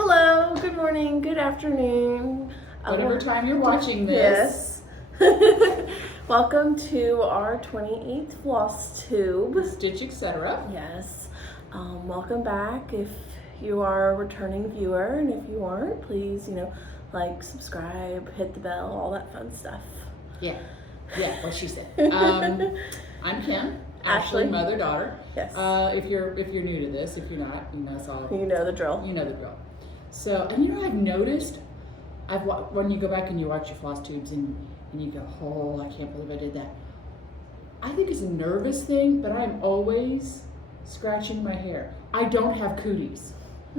Hello, good morning, good afternoon. Whatever time you're watching this. Yes. Welcome to our 28th Flosstube. Stitch, etc. Yes. Welcome back if you are a returning viewer, and if you aren't, please, like, subscribe, hit the bell, all that fun stuff. Yeah, what she said. I'm Kim, Ashley. mother, daughter. Yes. If you're new to this, if you're not, it's all. You know the drill. You know the drill. So, and I've noticed, when you go back and you watch your floss tubes and you go, oh, I can't believe I did that. I think it's a nervous thing, but I'm always scratching my hair. I don't have cooties.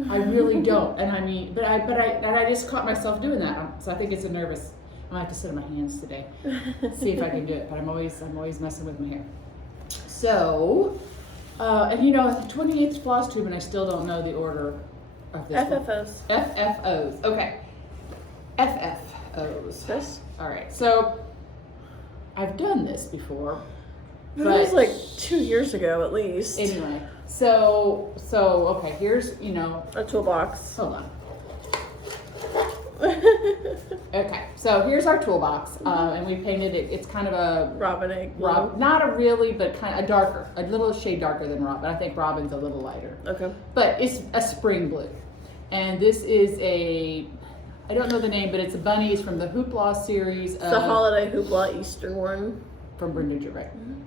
I really don't. And I just caught myself doing that. So I think it's a nervous. I'm gonna have to sit on my hands today, see if I can do it. But I'm always messing with my hair. So, and the 28th floss tube, and I still don't know the order of this. FFOs. FFOs. Okay. FFOs. This? All right. So I've done this before. It was like 2 years ago at least. Anyway, so okay. Here's a toolbox. Hold on. Okay, so here's our toolbox, and we painted it. It's kind of a robin egg. Not a really, but kind of a little shade darker than robin. I think robin's a little lighter. Okay. But it's a spring blue, and this is I don't know the name, but it's a bunny. It's from the Hoopla series. It's the holiday Hoopla Eastern one. From Brenda Jarrett. Mm-hmm.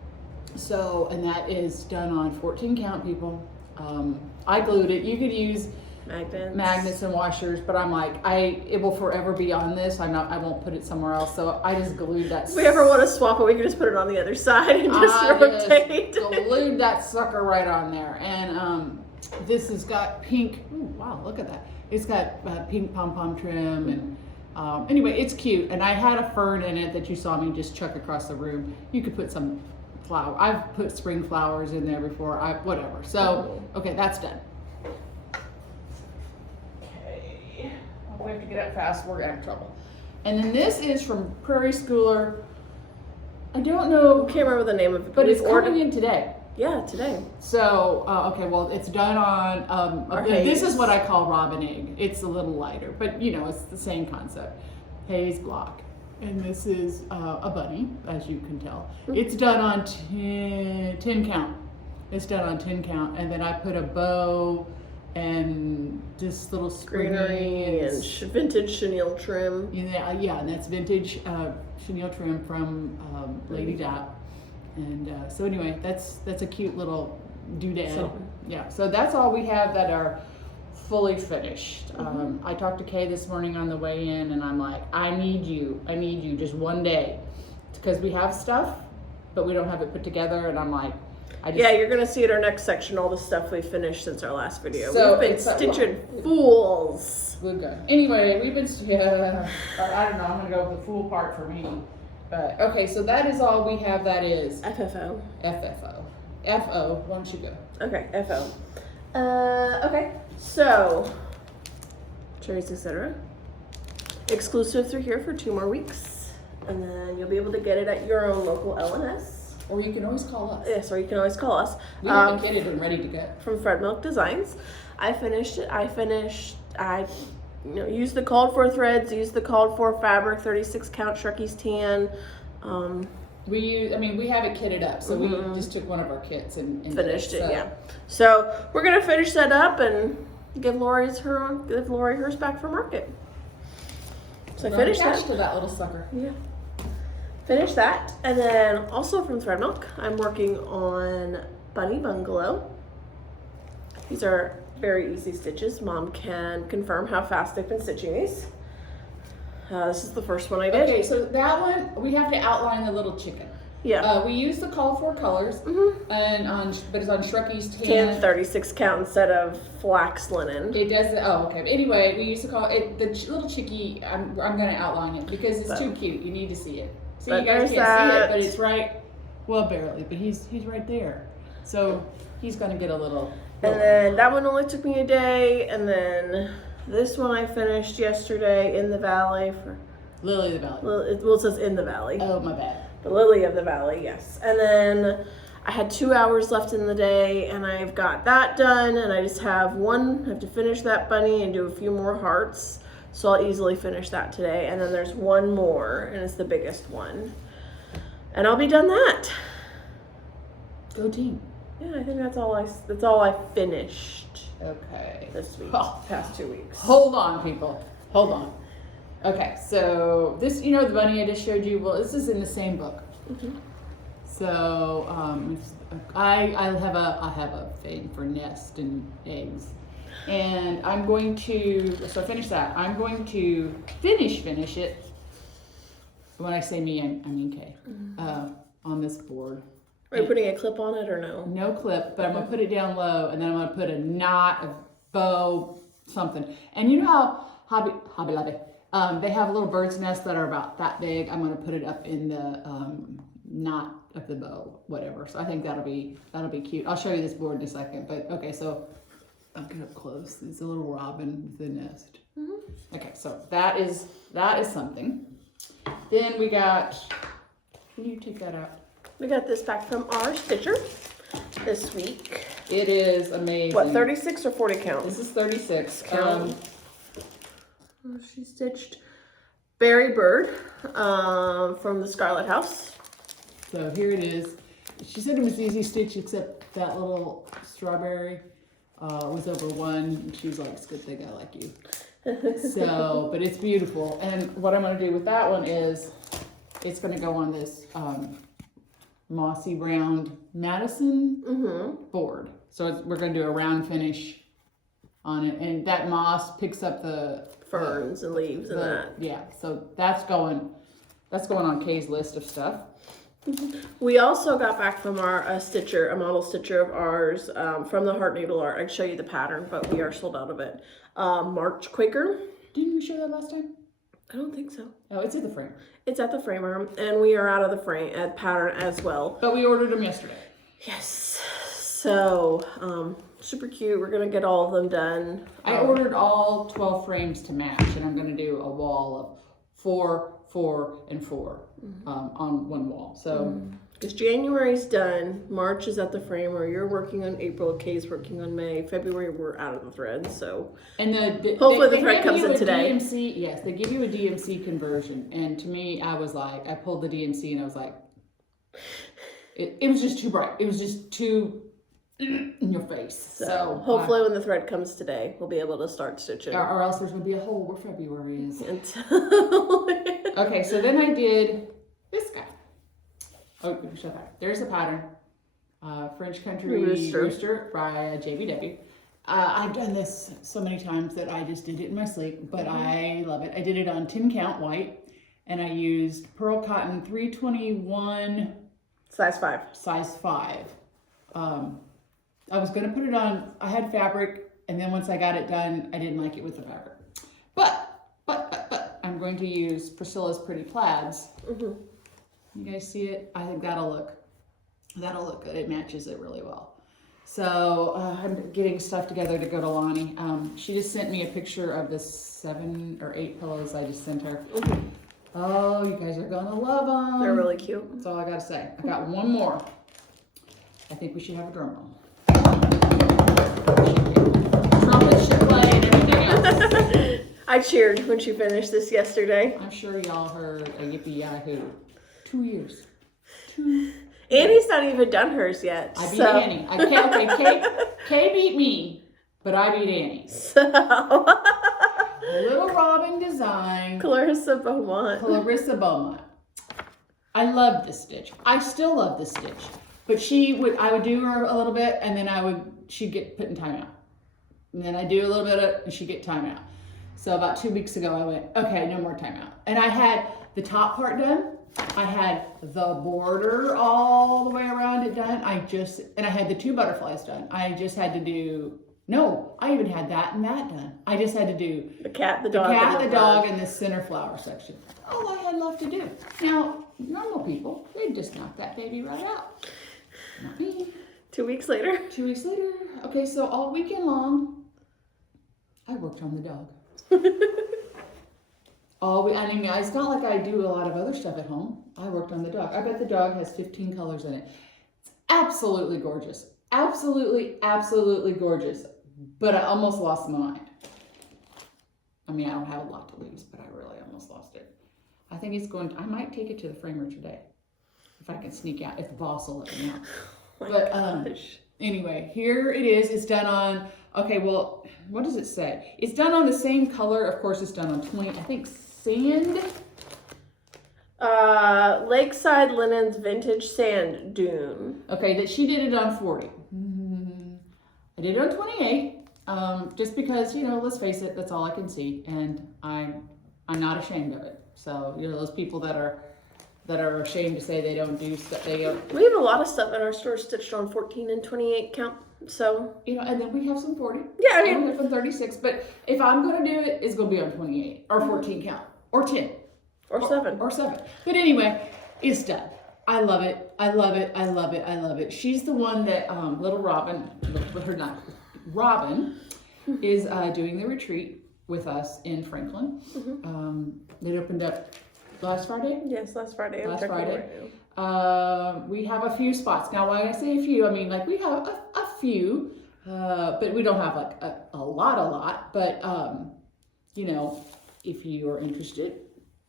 So, and that is done on 14 count, people. I glued it. You could use magnets and washers, but I'm like, it will forever be on this. I won't put it somewhere else. So I just glued that. If we ever want to swap it, we can just put it on the other side and just rotate. Just glued that sucker right on there. And this has got pink. Ooh, wow, look at that. It's got pink pom-pom trim, and anyway, it's cute. And I had a fern in it that you saw me just chuck across the room. You could put some flower. I've put spring flowers in there before. Whatever. So okay, that's done. We have to get up fast, we're gonna have trouble. And then this is from Prairie Schooler. I don't know. Can't remember the name of it, but it's coming in today. Yeah, today. So, okay, well, it's done on, this is what I call robin egg. It's a little lighter, but it's the same concept. Haze block. And this is a bunny, as you can tell. It's done on 10 count. It's done on 10 count. And then I put a bow and this little greenery and vintage chenille trim. Yeah, and that's vintage chenille trim from Lady Dot. And so anyway, that's a cute little doodad. Yeah, so that's all we have that are fully finished. Mm-hmm. I talked to Kay this morning on the way in, and I'm like, I need you just one day, because we have stuff, but we don't have it put together, and I'm like, you're gonna see at our next section all the stuff we finished since our last video. So we've been stitching fools. Good guy. Anyway, we've been. I don't know. I'm gonna go with the fool part for me. But okay, so that is all we have. That is FFO. FO. Why don't you go? Okay, FO. Okay. So, cherries, etc. Exclusive through here for 2 more weeks, and then you'll be able to get it at your own local L&S. Or you can always call us. Yes, or you can always call us. We have it kitted and ready to go. From Fred Milk Designs. I finished it. I used the called for threads, used the called for fabric, 36 count Sharky's tan. We have it kitted up, so we just took one of our kits and finished it. Yeah. So we're gonna finish that up and give Lori hers back for market. So I finished that. To that little sucker. Yeah. Finish that, and then also from Thread Milk, I'm working on Bunny Bungalow. These are very easy stitches. Mom can confirm how fast they've been stitching these. This is the first one I did. Okay, so that one, we have to outline the little chicken. Yeah. We use the call for colors, and but it's on Shrukky's tan 36 count instead of flax linen. It does. Oh, okay. But anyway, we used to call it the little chickie. I'm going to outline it because it's too cute. You need to see it. See, you guys can't see it, but it's right. Well, barely, but he's right there. So he's going to get a little. And then that one only took me a day, and then this one I finished yesterday in the valley for Lily of the Valley. Well, it says in the valley. Oh, my bad. The Lily of the Valley, yes. And then I had 2 hours left in the day, and I've got that done, and I just have to finish that bunny and do a few more hearts. So I'll easily finish that today. And then there's one more, and it's the biggest one. And I'll be done that. Go team. Yeah, I think that's all I finished Okay. this week, past 2 weeks. Hold on, people. Hold on. Okay, so this, the bunny I just showed you, well, this is in the same book. Mm-hmm. So, I have a thing for nest and eggs. And I'm going to, so finish that. I'm going to finish it. When I say me, I mean Kay. On this board. Are you putting a clip on it or no? No clip, but I'm gonna put it down low, and then I'm gonna put a knot, a bow, something. And you know how Hobby Lobby, they have little bird's nests that are about that big. I'm gonna put it up in the knot of the bow, whatever. So I think that'll be cute. I'll show you this board in a second. But okay, so I'll get up close. It's a little robin with the nest. Mm-hmm. Okay, so that is something. Then we got. Can you take that out? We got this back from our stitcher this week. It is amazing. What, 36 or 40 count? This is 36. She stitched Berry Bird from the Scarlet House. So here it is. She said it was easy stitch except that little strawberry was over one. She was like, it's a good thing I like you. So, but it's beautiful. And what I'm going to do with that one is it's going to go on this mossy round Madison board. So we're going to do a round finish on it. And that moss picks up the ferns and leaves and that. Yeah, so that's going on Kay's list of stuff. We also got back from our a model stitcher of ours from the Heart Needle Art. I can show you the pattern, but we are sold out of it. March Quaker. Didn't we show that last time? I don't think so. Oh, it's at the frame. It's at the framer, and we are out of the frame pattern as well. But we ordered them yesterday. Yes. So, super cute. We're going to get all of them done. I ordered all 12 frames to match, and I'm going to do a wall of 4, 4, and 4 on one wall. So, because January's done, March is at the framer. You're working on April. Kay's working on May. February, we're out of the thread. So, and hopefully the thread comes in today. DMC, yes, they give you a DMC conversion, and to me, I was like, I pulled the DMC, and I was like, it was just too bright. It was just too in your face. So hopefully when the thread comes today, we'll be able to start stitching. Or else there's going to be a hole where February is. Until okay, so then I did this guy. Oh, show that. There's a pattern. French Country Rooster by JBW. I've done this so many times that I just did it in my sleep, but I love it. I did it on 10 count white, and I used Pearl Cotton 321. Size 5. Size 5. I was going to put it on, I had fabric, and then once I got it done, I didn't like it with the fabric. But, I'm going to use Priscilla's Pretty Plaids. You guys see it? I think that'll look good. It matches it really well. So, I'm getting stuff together to go to Lonnie. She just sent me a picture of the 7 or 8 pillows I just sent her. Oh, you guys are going to love them. They're really cute. That's all I got to say. I got one more. I think we should have a drum roll. Trumpets should play and everything else. I cheered when she finished this yesterday. I'm sure y'all heard a yippee yahoo. 2 years. Annie's not even done hers yet. I beat Annie. Kay beat me, but I beat Annie. So Little Robin design. Clarissa Beaumont. I love this stitch. I still love this stitch. But I would do her a little bit, and then she'd get put in timeout. And then I'd do a little bit and she'd get timeout. So about 2 weeks ago, I went, okay, no more timeout. And I had the top part done. I had the border all the way around it done. And I had the 2 butterflies done. I just had to do, no, I even had that and that done. I just had to do the cat, the dog, and the center flower section. All I had left to do. Now, normal people, they'd just knock that baby right out. Not me. 2 weeks later. 2 weeks later. Okay, so all weekend long, I worked on the dog. It's not like I do a lot of other stuff at home. I worked on the dog. I bet the dog has 15 colors in it. It's absolutely gorgeous. Absolutely, absolutely gorgeous. But I almost lost my mind. I mean, I don't have a lot to lose, but I really almost lost it. I think it's going to, I might take it to the framer today. If I can sneak out, if the boss will let me out. But anyway, here it is. It's done on, okay, well, what does it say? It's done on the same color. Of course, it's done on 20, I think, sand. Lakeside Linens Vintage Sand Dune. Okay, that she did it on 40. I did it on 28. Just because, you know, let's face it, that's all I can see, and I'm not ashamed of it. So, you know, those people that are ashamed to say they don't do stuff, We have a lot of stuff in our store stitched on 14 and 28 count. So, you know, and then we have some 40. Yeah, I mean, we have some 36. But if I'm going to do it, it's going to be on 28 or 14 count or 10 or 7 or 7. But anyway, it's done. I love it. I love it. I love it. I love it. She's the one that little Robin, her not Robin, is doing the retreat with us in Franklin. It opened up last Friday. Yes, last Friday. Last Friday. We have a few spots. Now, when I say a few, I mean like we have a few, but we don't have like a lot. But you know, if you are interested.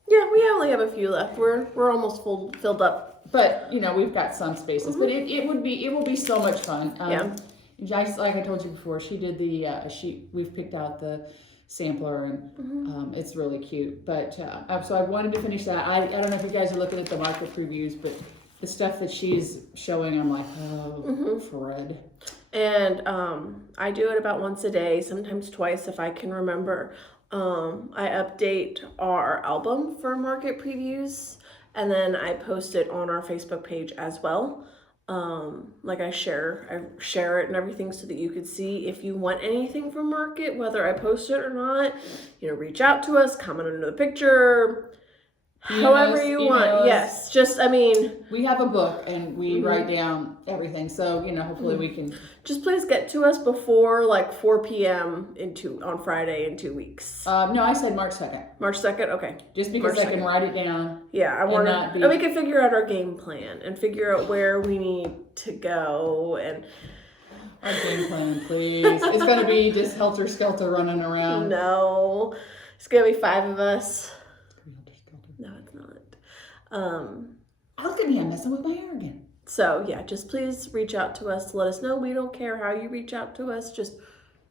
Yeah, we only have a few left. We're almost filled up. But you know, we've got some spaces. But it will be so much fun. Yeah. Just like I told you before, she did the we've picked out the sampler, and it's really cute. But so I wanted to finish that. I don't know if you guys are looking at the market previews, but the stuff that she's showing, I'm like, oh, Fred. And I do it about once a day, sometimes twice if I can remember. I update our album for market previews, and then I post it on our Facebook page as well. Like I share it and everything so that you could see if you want anything from market, whether I post it or not. You know, reach out to us, comment under the picture, however you want. Yes, just, I mean, we have a book and we write down everything, so you know, hopefully we can just please get to us before like 4 p.m. on Friday in 2 weeks. No, I said March 2nd. March 2nd, okay. Just because March I can 2nd. write it down. Yeah, I want to, and we can figure out our game plan and figure out where we need to go. And our game plan, please. It's gonna be just helter skelter running around. No, it's gonna be 5 of us. No, it's not. Look at me, I'm messing with my hair again. So yeah, just please reach out to us. Let us know. We don't care how you reach out to us. Just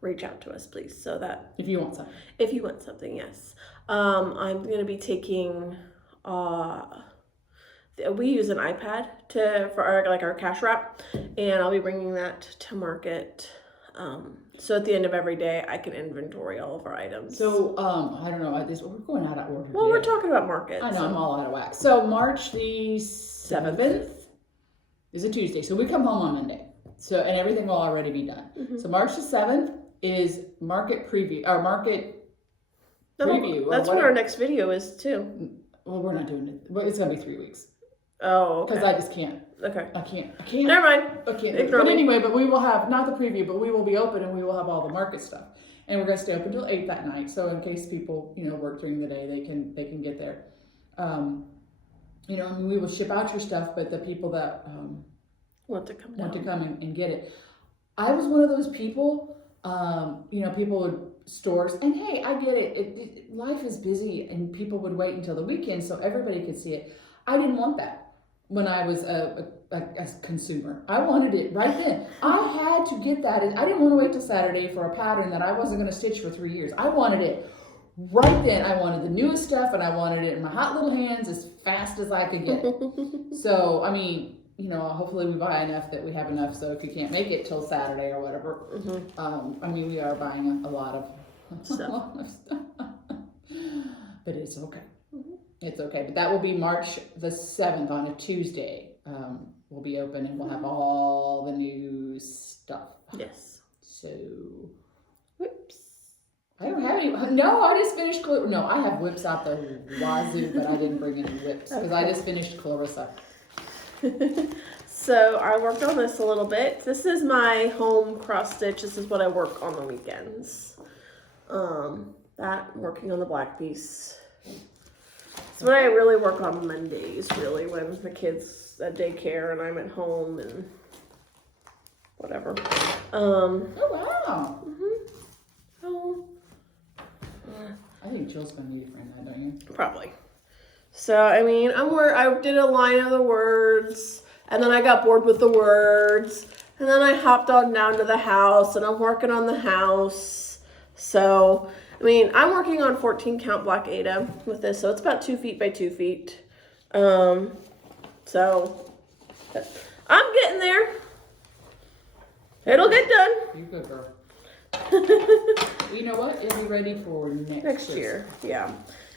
reach out to us, please. So that if you want something. If you want something, yes. I'm gonna be taking. We use an iPad for our cash wrap, and I'll be bringing that to market. So at the end of every day, I can inventory all of our items. So, I don't know, we're going out of order. Well, today. we're talking about market. I know, I'm all out of whack. So March the 7th is a Tuesday. So we come home on Monday. So, and everything will already be done. So March the 7th is market preview, or market preview. That's what our next video is too. Well, we're not doing it. Well, it's going to be 3 weeks. Oh, okay. Because I just can't. Okay. I can't. Never mind. I can't. Ignore But me. anyway, but we will have, not the preview, but we will be open and we will have all the market stuff. And we're going to stay open until 8 that night. So in case people, you know, work during the day, they can get there. You know, I mean, we will ship out your stuff, but the people that want to come and get it. I was one of those people, you know, people would stores, and hey, I get it. Life is busy and people would wait until the weekend so everybody could see it. I didn't want that. When I was a consumer, I wanted it right then. I had to get that. I didn't want to wait till Saturday for a pattern that I wasn't going to stitch for 3 years. I wanted it right then. I wanted the newest stuff, and I wanted it in my hot little hands as fast as I could get it. So, I mean, you know, hopefully we buy enough that we have enough. So if you can't make it till Saturday or whatever, I mean, we are buying a lot of stuff, but it's okay. It's okay, but that will be March the 7th on a Tuesday. We'll be open and we'll have all the new stuff. Yes. So, whoops. I don't have any. No, I just finished. No, I have whips out the wazoo, but I didn't bring any whips because I just finished Clarissa. So I worked on this a little bit. This is my home cross stitch. This is what I work on the weekends. Working on the black piece. It's what I really work on Mondays, really, when the kids at daycare and I'm at home, and whatever. Oh wow. Oh, I think Jill's gonna need a friend now, don't you? probably. So I mean, I did a line of the words, and then I got bored with the words, and then I hopped on down to the house, and I'm working on the house. So I mean, I'm working on 14 count block Ada with this, so it's about 2 feet by 2 feet. So I'm getting there. It'll get done. You good girl. You know what? It'll be ready for next year. Yeah.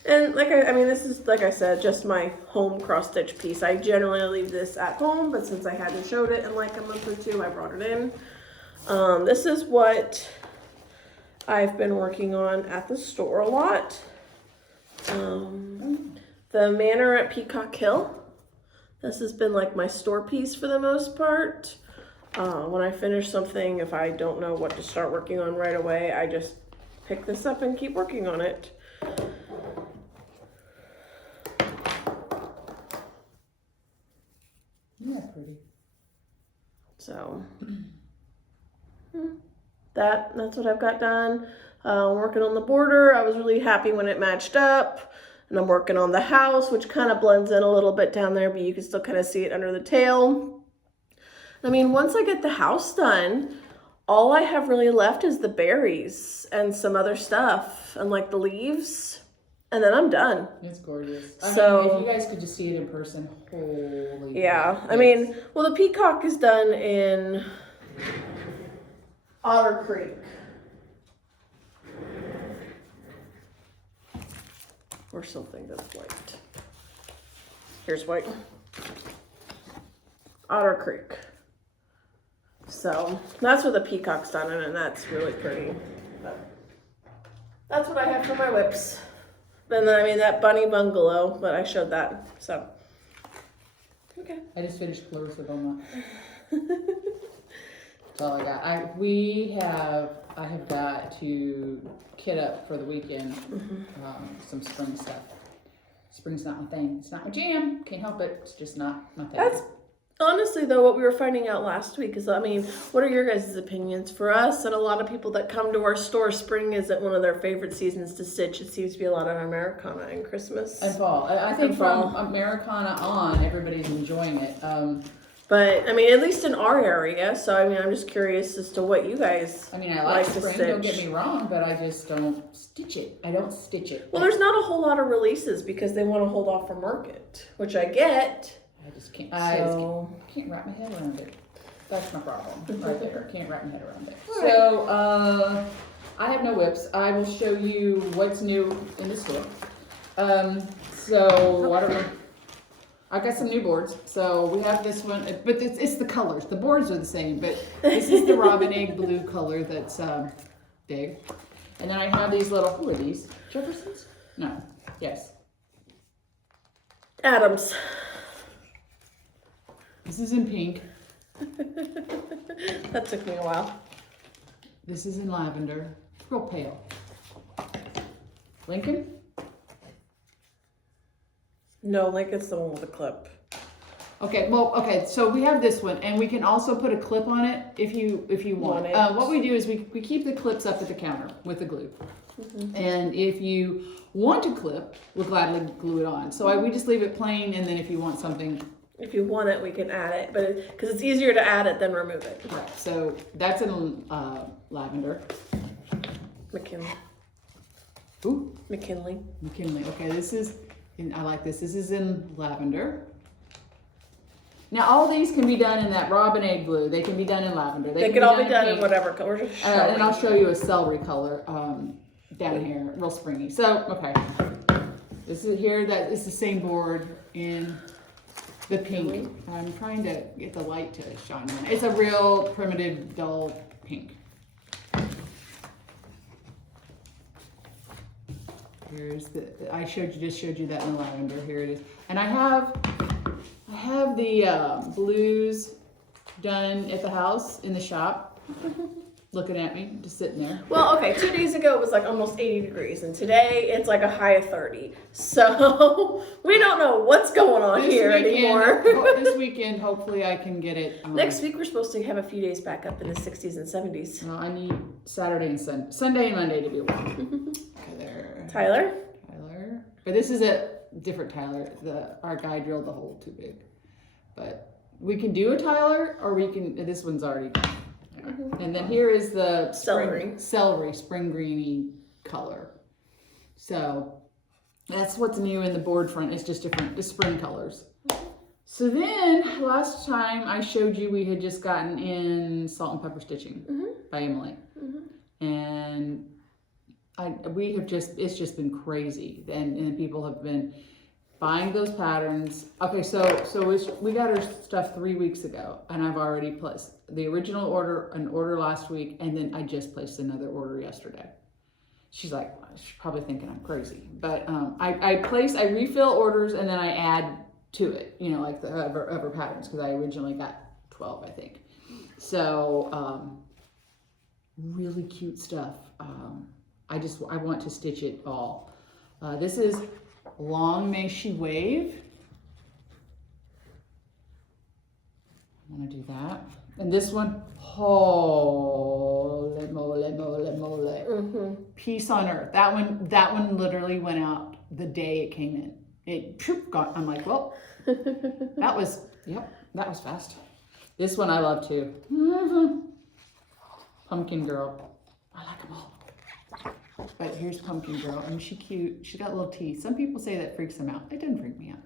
And I mean, this is, like I said, just my home cross stitch piece. I generally leave this at home, but since I hadn't showed it in like a month or two, I brought it in. This is what I've been working on at the store a lot. The Manor at Peacock Hill. This has been like my store piece for the most part. When I finish something, if I don't know what to start working on right away, I just pick this up and keep working on it. Yeah, pretty. So that's what I've got done. Working on the border. I was really happy when it matched up. And I'm working on the house, which kind of blends in a little bit down there, but you can still kind of see it under the tail. I mean, once I get the house done, all I have really left is the berries and some other stuff and like the leaves, and then I'm done. It's gorgeous. I So mean, if you guys could just see it in person, holy. yeah, I mean, well, the peacock is done in Otter Creek. Or something that's white. Here's white. Otter Creek. So that's where the peacock's done in, and that's really pretty. But that's what I have for my whips. And then I mean that bunny bungalow, but I showed that. So okay. I just finished Clarissa Beaumont. That's all I got. I have got to kit up for the weekend some spring stuff. Spring's not my thing. It's not my jam. Can't help it. It's just not my thing. That's honestly though what we were finding out last week is, I mean, what are your guys' opinions? For us and a lot of people that come to our store, spring isn't one of their favorite seasons to stitch. It seems to be a lot of Americana and Christmas. And fall. I think from Americana on, everybody's enjoying it. But I mean, at least in our area. So I mean, I'm just curious as to what you guys. I mean, I like to spring. stitch. Don't get me wrong, but I just don't stitch it. I don't stitch it. Well, there's not a whole lot of releases because they want to hold off for market, which I get. I just can't. I can't wrap my head around it. That's my problem right there. Can't wrap my head around it. Right. So I have no whips. I will show you what's new in the store. I got some new boards. So we have this one, but it's the colors. The boards are the same, but this is the robin egg blue color that's big. And then I have these little, who are these? Jeffersons? No. Yes. Adams. This is in pink. That took me a while. This is in lavender. Real pale. Lincoln? No, like it's the one with the clip. Okay, well, okay, so we have this one, and we can also put a clip on it if you want. What we do is we keep the clips up at the counter with the glue. Mm-hmm. And if you want to clip, we'll gladly glue it on. So we just leave it plain, and then if you want something... If you want it, we can add it, but because it's easier to add it than remove it. Right, so that's in lavender. McKinley. Ooh. McKinley. McKinley, okay, this is... I like this. This is in lavender. Now, all these can be done in that robin egg blue. They can be done in lavender. They can all be done in whatever color. And I'll show you a celery color down here, real springy. So, okay. This is here. That is the same board in the pink. I'm trying to get the light to shine in. It's a real primitive, dull pink. Here's I just showed you that in the lavender. Here it is. And I have the blues done at the house in the shop. looking at me, just sitting there. Well, okay, 2 days ago it was like almost 80 degrees, and today it's like a high of 30. So we don't know what's going on anymore. This weekend, hopefully I can get it. Next week we're supposed to have a few days back up in the 60s and 70s. Well, I need Saturday and Sunday and Monday to be warm. Okay, there. Tyler. But this is a different Tyler. Our guy drilled the hole too big. But we can do a Tyler, or we can. This one's already done. And then here is the celery, spring greeny color. So that's what's new in the board front. It's just different, the spring colors. So then last time I showed you, we had just gotten in salt and pepper stitching by Emily, and it's just been crazy, and people have been buying those patterns. Okay, so we got our stuff 3 weeks ago, and I've already placed the original order, an order last week, and then I just placed another order yesterday. She's probably thinking I'm crazy, but I refill orders, and then I add to it, like the other patterns, because I originally got 12, I think. So really cute stuff. I want to stitch it all. This is Long May She Wave. I want to do that. And this one, holy moly. Peace on Earth. That one literally went out the day it came in. It got. I'm like, well, that was fast. This one I love too. Pumpkin Girl. I like them all. But here's Pumpkin Girl, and she's cute. She got little teeth. Some people say that freaks them out. It doesn't freak me out.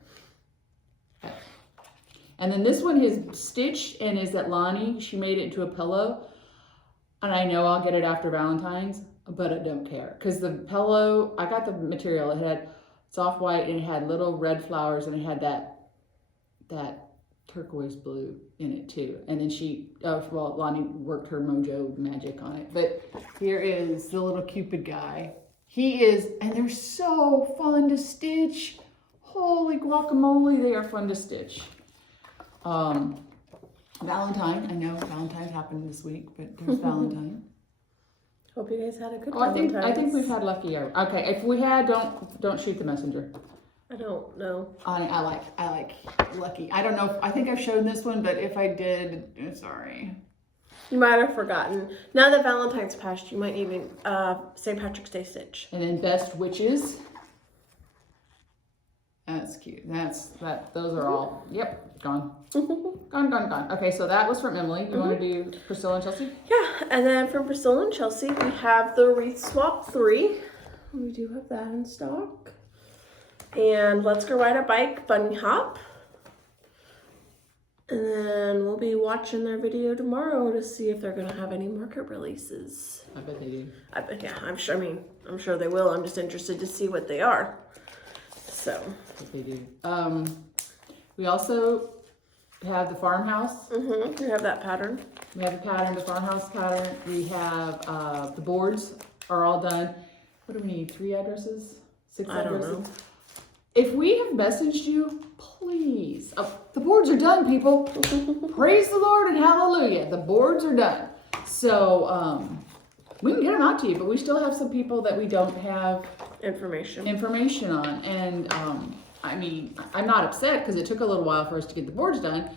But. And then this one is stitched, and is that Lonnie. She made it into a pillow, and I know I'll get it after Valentine's, but I don't care, because the pillow, I got the material. It's off white, and it had little red flowers, and it had that turquoise blue in it too. And then Lonnie worked her mojo magic on it. But here is the little Cupid guy. And they're so fun to stitch. Holy guacamole, they are fun to stitch. Valentine, I know Valentine's happened this week, but there's Valentine. Hope you guys had a good Valentine's. I think we've had lucky. Okay, if we had, don't shoot the messenger. I don't know. I like lucky. I don't know. I think I've shown this one, but if I did, I'm sorry. You might have forgotten. Now that Valentine's passed, you might even St. Patrick's Day stitch. And then Best Witches. That's cute. Those are all. Yep, gone. Gone. Okay, so that was from Emily. You want to do Priscilla and Chelsea? Yeah, and then from Priscilla and Chelsea, we have the Wreath Swap 3. We do have that in stock. And Let's Go Ride a Bike, Bunny Hop. And then we'll be watching their video tomorrow to see if they're going to have any market releases. I bet they do. I'm sure they will. I'm just interested to see what they are. So. I bet they do. We also have the Farmhouse. We have that pattern. We have the pattern, the Farmhouse pattern. We have the boards are all done. What do we need? 3 addresses? 6 addresses? I don't know. If we have messaged you, please. The boards are done, people. Praise the Lord and hallelujah. The boards are done. So we can get them out to you, but we still have some people that we don't have information on. And I mean, I'm not upset because it took a little while for us to get the boards done.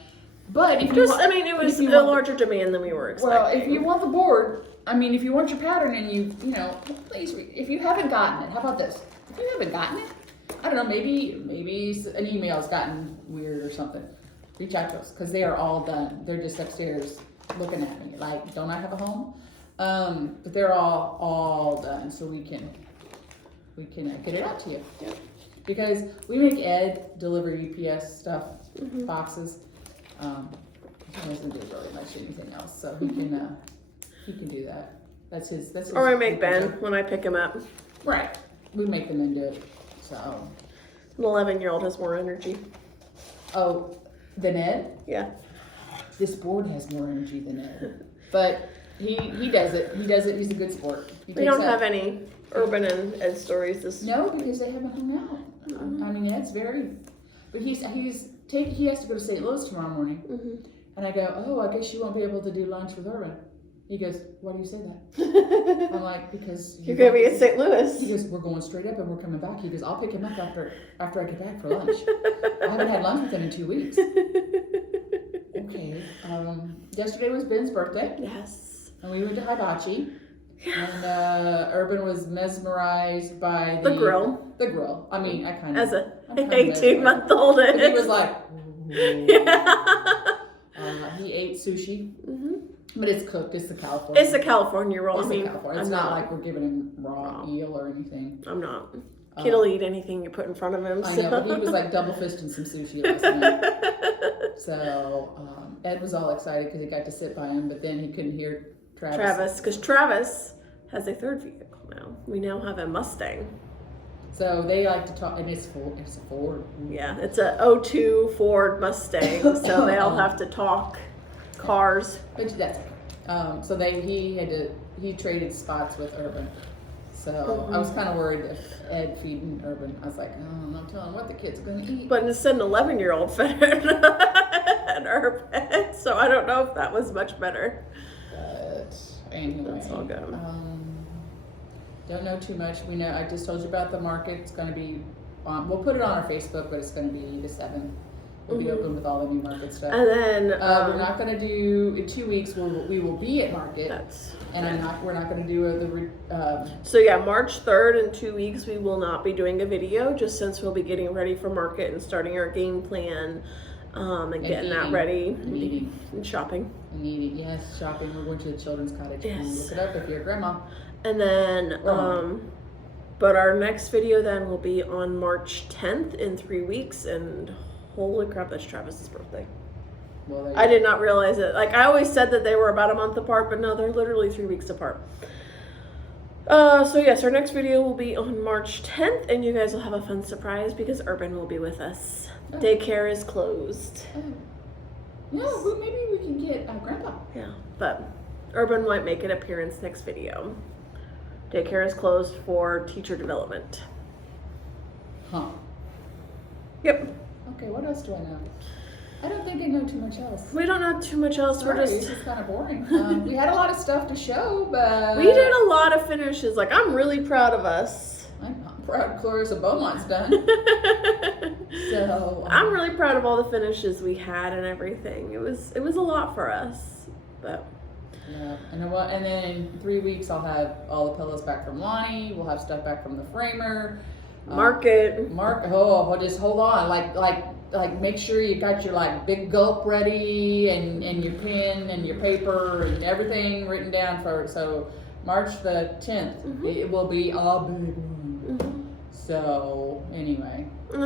But if it was a larger demand than we were expecting. Well, if you want the board, if you want your pattern and please, if you haven't gotten it, how about this? If you haven't gotten it, I don't know, maybe an email's gotten weird or something. Reach out to us because they are all done. They're just upstairs looking at me like, don't I have a home? But they're all done, so we can get it out to you. Yep. Because we make Ed deliver UPS stuff, boxes. He doesn't do really much anything else, so he can do that. That's his. Or I make Ben when I pick him up. Right. We make them into it. So. An 11-year-old has more energy. Oh, than Ed? Yeah. This board has more energy than Ed. But he does it. He's a good sport. We don't have any Urban and Ed stories No, because they haven't hung out. Ed's very, but he has to go to St. Louis tomorrow morning. And I go, I guess you won't be able to do lunch with Urban. He goes, why do you say that? I'm like, because you're gonna be in St. Louis. He goes, we're going straight up and we're coming back. He goes, I'll pick him up after I get back for lunch. I haven't had lunch with him in 2 weeks. Okay. Yesterday was Ben's birthday. Yes. And we went to Hibachi. And Urban was mesmerized by the grill. The grill. I mean, I kind of. As a 18-month-old. He was like, yeah. He ate sushi. Mm-hmm. But it's cooked. It's the California. It's a California roll. It's California. It's not like we're giving him raw eel or anything. I'm not. Kid'll eat anything you put in front of him. I know, but he was like double fisting some sushi last night. So Ed was all excited because he got to sit by him, but then he couldn't hear Travis. Because Travis has a third vehicle now. We now have a Mustang. So they like to talk, and it's a Ford. Yeah, it's a 02 Ford Mustang. So they all have to talk cars. But that's okay. So he traded spots with Urban. So I was kind of worried if Ed feeding Urban. I was like, oh, I'm not telling what the kid's going to eat. But instead, an 11-year-old fed an Urban. So I don't know if that was much better. But anyway, that's all good. Don't know too much. We know I just told you about the market. It's going to be on. We'll put it on our Facebook, but it's going to be the 7th. We'll be open with all the new market stuff. And then we're not going to do in 2 weeks. We will be at market. We're not going to do So yeah, March 3rd in 2 weeks we will not be doing a video, just since we'll be getting ready for market and starting our game plan, and getting that ready and shopping. And eating, yes, shopping. We're going to the children's cottage. Yes. Look it up if you're a grandma. And then but our next video then will be on March 10th in 3 weeks, and holy crap, that's Travis's birthday. Well, I did not realize it. Like, I always said that they were about a month apart, but no, they're literally 3 weeks apart. So yes, our next video will be on March 10th, and you guys will have a fun surprise because Urban will be with us. Oh. Daycare is closed. Oh. No, but maybe we can get Grandpa. Yeah, but Urban might make an appearance next video. Daycare is closed for teacher development. Huh. Yep. Okay, what else do I know? I don't think I know too much else. We don't know too much else. Sorry, this is kind of boring. We had a lot of stuff to show, but we did a lot of finishes. Like, I'm really proud of us. I'm proud Clarissa Beaumont's done. So I'm really proud of all the finishes we had and everything. It was a lot for us, but yeah. And then in 3 weeks I'll have all the pillows back from Lonnie. We'll have stuff back from the framer. Just hold on. Like make sure you got your like big gulp ready and your pen and your paper and everything written down for it. So March the 10th, it will be a big one. So anyway. And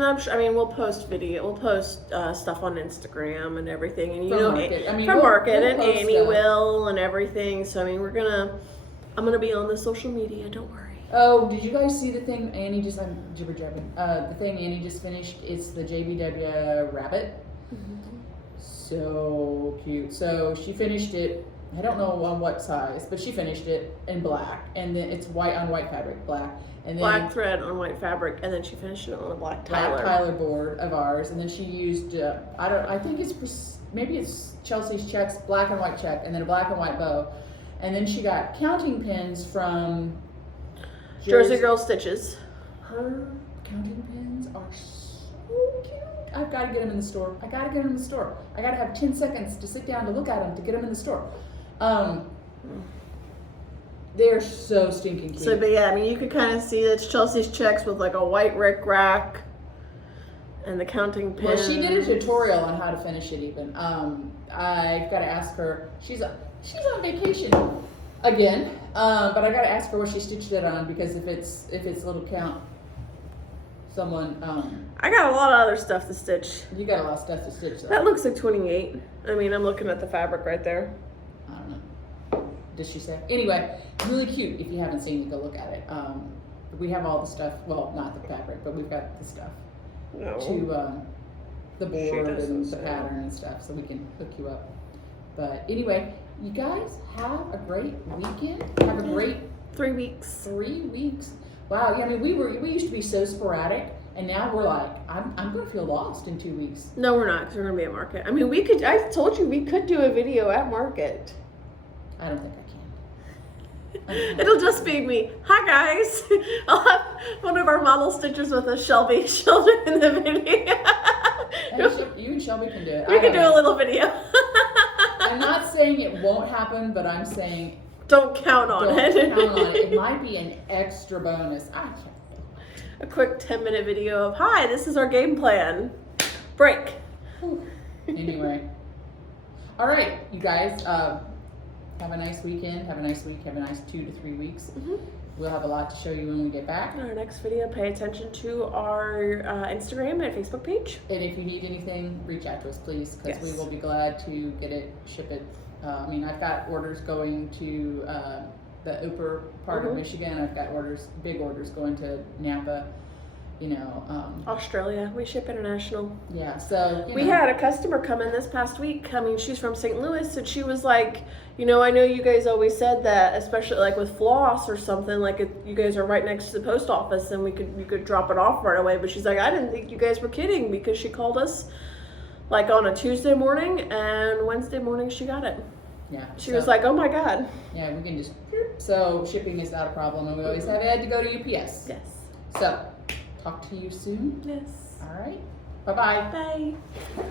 we'll post we'll post stuff on Instagram and everything, and market. And Annie will and everything. So I'm gonna be on the social media. Don't worry. Oh, did you guys see the thing Annie just? I'm jibber jabbing. The thing Annie just finished. It's the JBW rabbit. So cute. So she finished it. I don't know on what size, but she finished it in black, and then it's white on white fabric, black, and then black thread on white fabric, and then she finished it on a black Tyler board of ours, and then she used I think it's Chelsea's checks, black and white check, and then a black and white bow, and then she got counting pins from Jersey Girl Stitches. Her counting pins are so cute. I've got to get them in the store. I got to have 10 seconds to sit down to look at them to get them in the store. They're so stinking cute. So, but yeah, you could kind of see it's Chelsea's checks with like a white rick rack and the counting pin. Well, she did a tutorial on how to finish it even. I've got to ask her. She's on vacation again, but I got to ask her what she stitched it on, because if it's little count, someone. I got a lot of other stuff to stitch. You got a lot of stuff to stitch, though. That looks like 28. I'm looking at the fabric right there. I don't know. Did she say? Anyway, really cute. If you haven't seen it, go look at it. We have all the stuff. Well, not the fabric, but we've got the stuff to the board and the pattern and stuff, so we can hook you up. But anyway, you guys have a great weekend. Have a great 3 weeks. 3 weeks. Wow. Yeah. We used to be so sporadic. And now we're like, I'm going to feel lost in 2 weeks. No, we're not, because we're going to be at market. I told you we could do a video at market. I don't think I can. Okay. It'll just be me. Hi guys. I'll have one of our model stitches with a Shelby shoulder in the video. You and Shelby can do it. We can do a little video. I'm not saying it won't happen, but I'm saying don't count on don't it. count on it. It might be an extra bonus. I can't. A quick 10-minute video of, hi, this is our game plan. Break. Anyway. All right, you guys, have a nice weekend. Have a nice week. Have a nice 2 to 3 weeks. We'll have a lot to show you when we get back. In our next video, pay attention to our Instagram and Facebook page. And if you need anything, reach out to us, please, because we Yes. will be glad to get it, ship it. I mean, I've got orders going to the upper part of Michigan. I've got big orders going to Napa, you know. Australia, we ship international. Yeah, so, We had a customer come in this past week. I mean, she's from St. Louis, and she was like, you know, I know you guys always said that, especially like with floss or something, like you guys are right next to the post office and you could drop it off right away. But she's like, I didn't think you guys were kidding, because she called us like on a Tuesday morning, and Wednesday morning she got it. Yeah. She was like, oh my God. Yeah, we can just, so shipping is not a problem, and we always have Ed to go to UPS. Yes. So, talk to you soon. Yes. All right. Bye-bye. Bye.